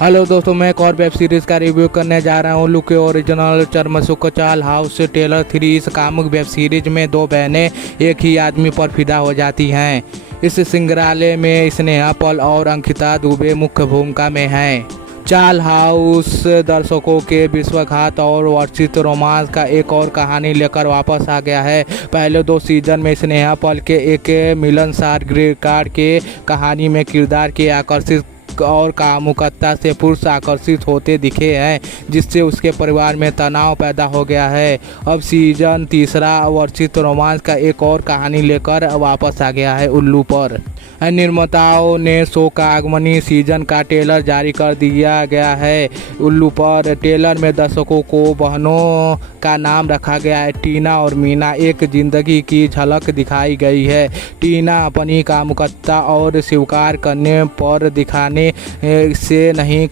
Hello दोस्तों, मैं एक और वेब सीरीज़ का रिव्यू करने जा रहा हूँ। उल्लू के ओरिजिनल चर्मसुख चाल हाउस टेलर 3। इस कामुक वेब सीरीज में दो बहनें एक ही आदमी पर फिदा हो जाती हैं। इस संग्रहालय में स्नेहा पल और अंकिता दुबे मुख्य भूमिका में हैं। चाल हाउस दर्शकों के विश्वासघात और वर्षित रोमांस का एक और कहानी लेकर वापस आ गया है। पहले दो सीजन में स्नेहा पल के एक मिलनसार किरदार के कहानी में किरदार के आकर्षित और कामुकता से पुरुष आकर्षित होते दिखे हैं, जिससे उसके परिवार में तनाव पैदा हो गया है। अब सीजन तीसरा वर्षित रोमांस का एक और कहानी लेकर वापस आ गया है उल्लू पर। निर्माताओं ने शो का आगमनी सीजन का ट्रेलर जारी कर दिया गया है उल्लू पर। ट्रेलर में दर्शकों को बहनों का नाम रखा गया है। टीना और मीना एक जिंदगी की झलक दिखाई गई है। टीना अपनी कामुकता और स्वीकार करने पर दिखाने से नहीं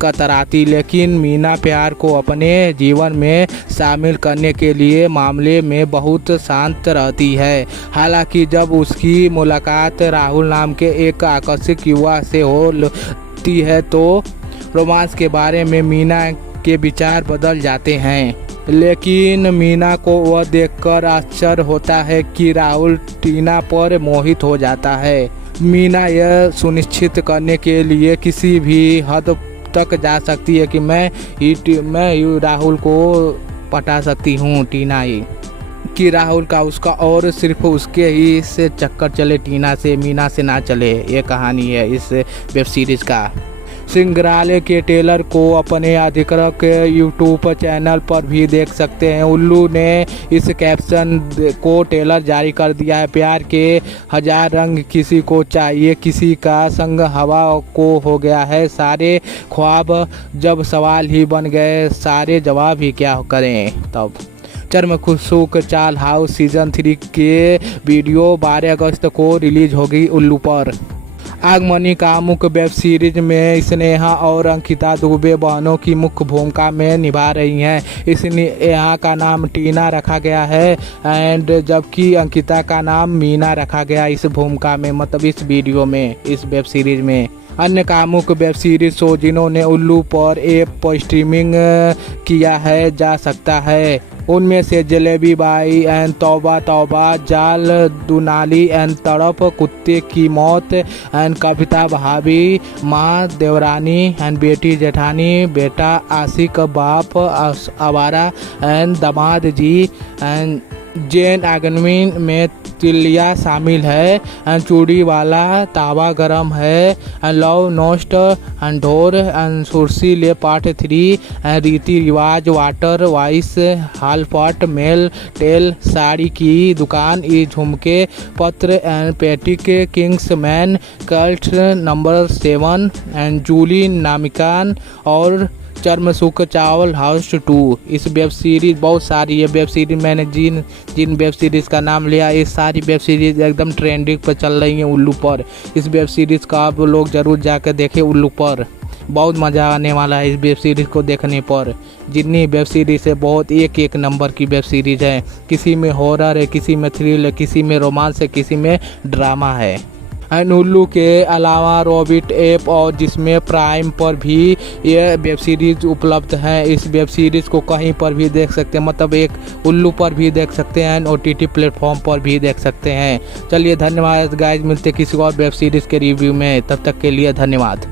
कतराती, लेकिन मीना प्यार को अपने जीवन में शामिल करने के लिए मामले में बहुत शांत रहती है। हालांकि जब उसकी मुलाकात राहुल नाम के एक आकर्षक युवा से होती है तो रोमांस के बारे में मीना के विचार बदल जाते हैं। लेकिन मीना को वह देखकर आश्चर्य होता है कि राहुल टीना पर मोहित हो जाता है। मीना यह सुनिश्चित करने के लिए किसी भी हद तक जा सकती है कि मैं राहुल को पटा सकती हूँ टीना ही कि राहुल का उसका और सिर्फ उसके ही से चक्कर चले, टीना से मीना से ना चले। ये कहानी है इस वेब सीरीज का। संग्रहालय के ट्रेलर को अपने अधिकृत यूट्यूब चैनल पर भी देख सकते हैं। उल्लू ने इस कैप्शन को ट्रेलर जारी कर दिया है। प्यार के हजार रंग किसी को चाहिए, किसी का संग हवा को हो गया है। सारे ख्वाब जब सवाल ही बन गए, सारे जवाब ही क्या करें तब। चर्मसुख चाल हाउस सीजन 3 के वीडियो 12 अगस्त को रिलीज होगी उल्लू पर। आगमनी कामुक वेब सीरीज में स्नेहा और अंकिता दुबे बहनों की मुख्य भूमिका में निभा रही हैं। स्नेहा का नाम टीना रखा गया है एंड जबकि अंकिता का नाम मीना रखा गया इस भूमिका में, मतलब इस वीडियो में, इस वेब सीरीज में। अन्य कामुक वेब सीरीज शो जिन्होंने उल्लू पर ऐप पर स्ट्रीमिंग किया है जा सकता है, उनमें से जलेबी बाई एंड तौबा तौबा, जाल दुनाली एंड तड़प, कुत्ते की मौत एंड कविता भाभी, माँ देवरानी एंड बेटी जेठानी, बेटा आशिक, बाप आवारा एंड दामाद जी एंड जैन आगमनी में तिलिया शामिल है एंड चूड़ी वाला, तावा गरम है एंड लव नोस्ट एंड ढोर एंड सुरसी ले पार्ट 3 एंड रीति रिवाज, वाटर वाइस, हालपट, मेल टेल, साड़ी की दुकान, ई झुमके, पत्र एंड पेटिक, kings man, cult number 7 and जूली नामिकान और चर्मसुख चावल हाउस 2। इस वेब सीरीज बहुत सारी है वेब सीरीज, मैंने जिन वेब सीरीज़ का नाम लिया ये सारी वेब सीरीज एकदम ट्रेंडिंग पर चल रही हैं उल्लू पर। इस वेब सीरीज़ का आप लोग ज़रूर जाकर देखें उल्लू पर, बहुत मज़ा आने वाला है इस वेब सीरीज़ को देखने पर। जितनी वेब सीरीज़ है बहुत एक नंबर की वेब सीरीज़ है। किसी में हॉरर है, किसी में थ्रिल है, किसी में रोमांस है, किसी में ड्रामा है। एंड उल्लू के अलावा रॉबिट ऐप और जिसमें प्राइम पर भी ये वेब सीरीज़ उपलब्ध है। इस वेब सीरीज़ को कहीं पर भी देख सकते हैं, मतलब एक उल्लू पर भी देख सकते हैं एंड OTT प्लेटफॉर्म पर भी देख सकते हैं। चलिए धन्यवाद गाइज, मिलते किसी और वेब सीरीज़ के रिव्यू में, तब तक के लिए धन्यवाद।